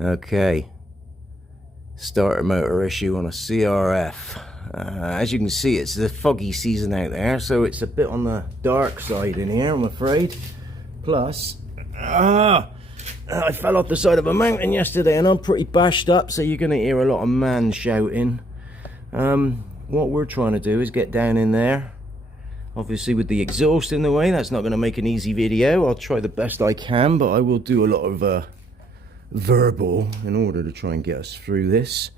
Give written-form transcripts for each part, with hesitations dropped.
Okay, starter motor issue on a CRF. As you can see, it's the foggy season out there, so it's a bit on the dark side in here, I'm afraid. Plus, I fell off the side of a mountain yesterday and I'm pretty bashed up, so you're going to hear a lot of man shouting. What we're trying to do is get down in there. Obviously with the exhaust in the way, that's not going to make an easy video. I'll try the best I can, but I will do a lot of verbal in order to try and get us through this.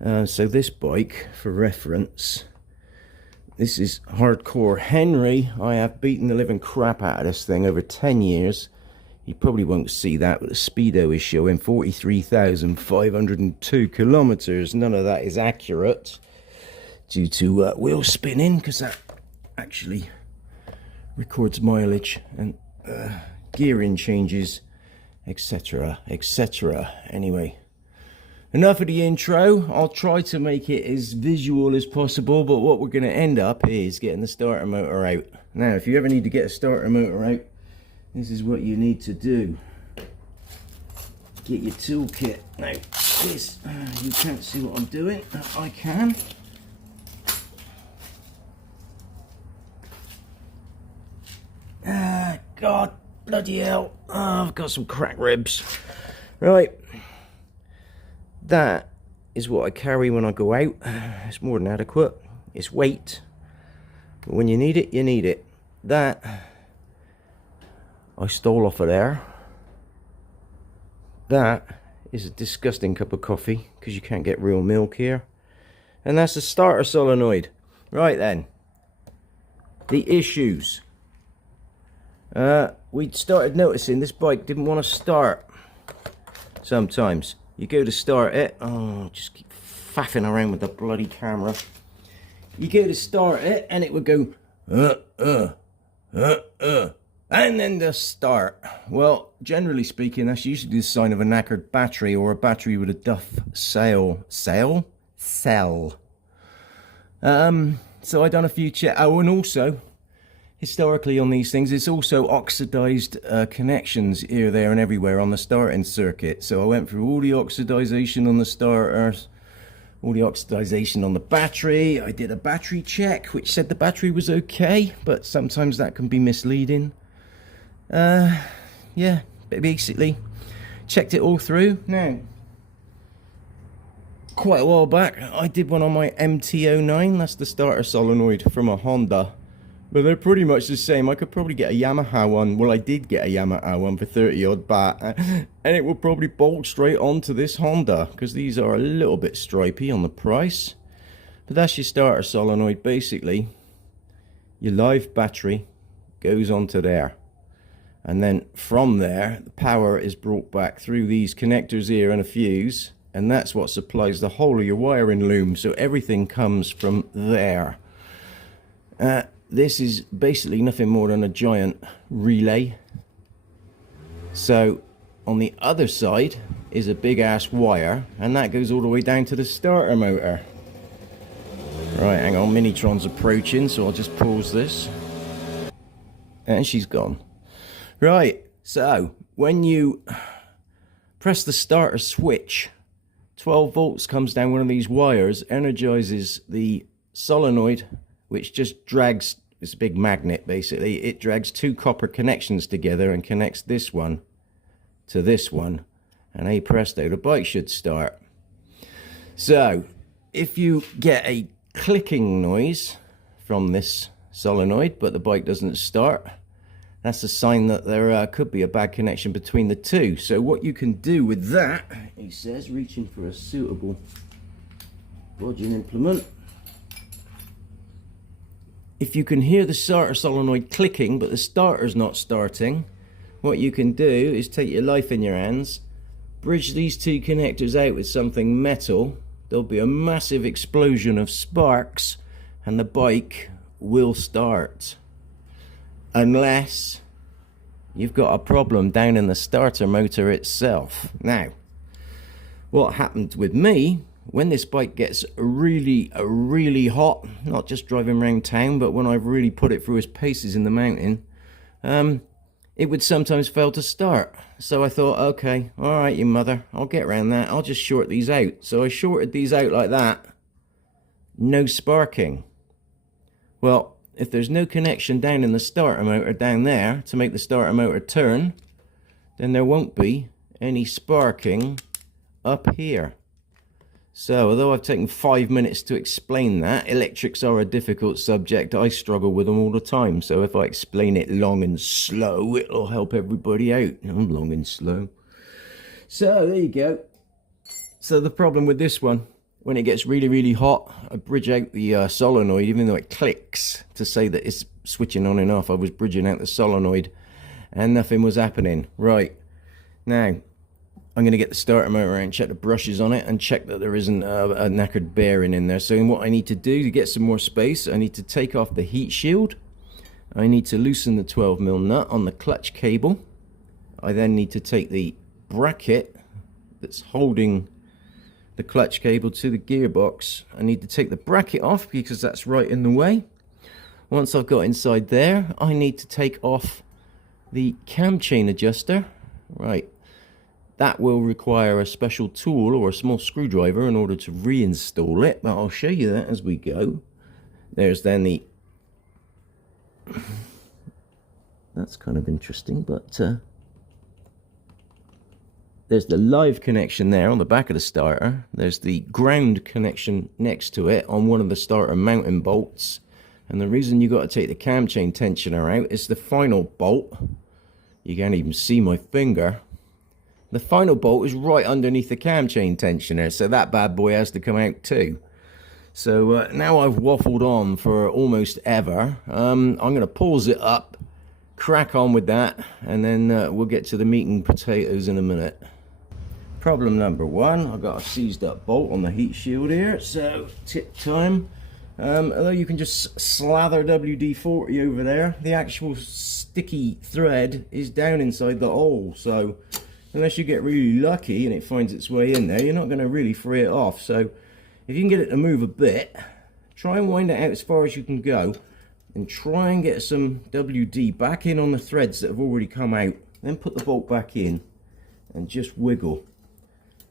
So this bike, for reference, this is Hardcore Henry. I have beaten the living crap out of this thing over 10 years. You probably won't see that, but the speedo is showing 43,502 kilometers. None of that is accurate due to wheel spinning, because that actually records mileage and gearing changes, etc, etc. Anyway, enough of the intro. I'll try to make it as visual as possible, but what we're going to end up is getting the starter motor out. Now, if you ever need to get a starter motor out, this is what you need to do. Get your toolkit. Now, this, you can't see what I'm doing. I can. God, bloody hell. I've got some cracked ribs. Right. That is what I carry when I go out. It's more than adequate. It's weight. But when you need it, you need it. That I stole off of there. That is a disgusting cup of coffee, because you can't get real milk here. And that's the starter solenoid. Right then. The issues. We started noticing this bike didn't want to start sometimes. You go to start it, just keep faffing around with the bloody camera. You go to start it and it would go, and then just start. Well, generally speaking, that's usually the sign of a knackered battery, or a battery with a duff cell. So I done a few checks. Oh, and also, historically on these things, it's also oxidized connections here, there and everywhere on the starting circuit. So I went through all the oxidization on the starters, all the oxidization on the battery. I did a battery check which said the battery was okay, but sometimes that can be misleading. Yeah, basically checked it all through. Now, quite a while back, I did one on my MT-09. That's the starter solenoid from a Honda. But they're pretty much the same. I could probably get a Yamaha one. Well, I did get a Yamaha one for 30 odd baht. And it will probably bolt straight onto this Honda, because these are a little bit stripy on the price. But that's your starter solenoid. Basically, your live battery goes onto there. And then from there, the power is brought back through these connectors here and a fuse. And that's what supplies the whole of your wiring loom. So everything comes from there. This is basically nothing more than a giant relay. So on the other side is a big ass wire, and that goes all the way down to the starter motor. Right, hang on, Minitron's approaching, so I'll just pause this. And she's gone. Right, so when you press the starter switch, 12 volts comes down one of these wires, energizes the solenoid, which just drags, it's a big magnet basically, it drags two copper connections together and connects this one to this one, and hey presto, the bike should start. So if you get a clicking noise from this solenoid but the bike doesn't start, that's a sign that there could be a bad connection between the two. So what you can do with that, he says, reaching for a suitable bodging implement. If you can hear the starter solenoid clicking but the starter's not starting, what you can do is take your life in your hands, bridge these two connectors out with something metal, there'll be a massive explosion of sparks and the bike will start. Unless you've got a problem down in the starter motor itself. Now, what happened with me, when this bike gets really hot, not just driving around town, but when I've really put it through its paces in the mountain, it would sometimes fail to start. So I thought, okay, all right, you mother, I'll get around that. I'll just short these out. So I shorted these out like that. No sparking. Well, if there's no connection down in the starter motor down there to make the starter motor turn, then there won't be any sparking up here. So, although I've taken 5 minutes to explain that, electrics are a difficult subject. I struggle with them all the time. So if I explain it long and slow, it'll help everybody out. I'm long and slow. So, there you go. So the problem with this one, when it gets really, really hot, I bridge out the solenoid, even though it clicks to say that it's switching on and off. I was bridging out the solenoid and nothing was happening. Right, now I'm going to get the starter motor out and check the brushes on it and check that there isn't a knackered bearing in there. So what I need to do to get some more space, I need to take off the heat shield. I need to loosen the 12mm nut on the clutch cable. I then need to take the bracket that's holding the clutch cable to the gearbox. I need to take the bracket off because that's right in the way. Once I've got inside there, I need to take off the cam chain adjuster. Right. That will require a special tool or a small screwdriver in order to reinstall it, but I'll show you that as we go. There's then the... That's kind of interesting, but there's the live connection there on the back of the starter. There's the ground connection next to it on one of the starter mounting bolts. And the reason you got to take the cam chain tensioner out is the final bolt. You can't even see my finger. The final bolt is right underneath the cam chain tensioner, so that bad boy has to come out too. So now I've waffled on for almost ever. I'm going to pause it up, crack on with that, and then we'll get to the meat and potatoes in a minute. Problem number one, I've got a seized up bolt on the heat shield here, so tip time. Although you can just slather WD-40 over there, the actual sticky thread is down inside the hole, so unless you get really lucky and it finds its way in there, you're not going to really free it off. So if you can get it to move a bit, try and wind it out as far as you can go and try and get some WD back in on the threads that have already come out. Then put the bolt back in and just wiggle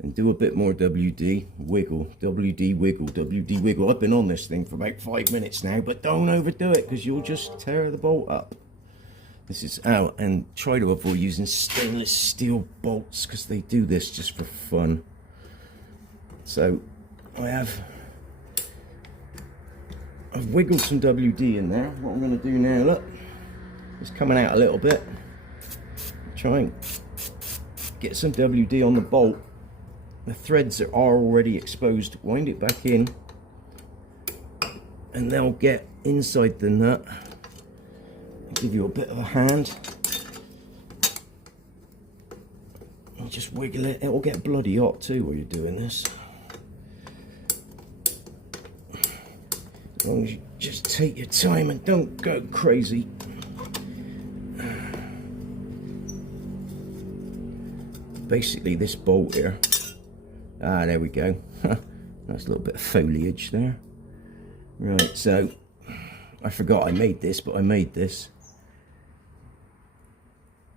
and do a bit more WD. Wiggle, WD, wiggle, WD, wiggle. I've been on this thing for about 5 minutes now, but don't overdo it because you'll just tear the bolt up. This is out, and try to avoid using stainless steel bolts because they do this just for fun. So I've wiggled some WD in there. What I'm going to do now, look, it's coming out a little bit. Try and get some WD on the bolt. The threads are already exposed. Wind it back in, and they'll get inside the nut. Give you a bit of a hand. And just wiggle it. It will get bloody hot too while you're doing this. As long as you just take your time and don't go crazy. Basically this bolt here. Ah, there we go. Nice little bit of foliage there. Right, so I forgot I made this, but I made this.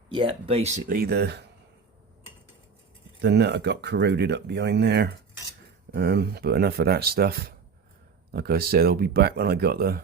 Yeah, basically the nut got corroded up behind there, but enough of that stuff. Like I said, I'll be back when I got the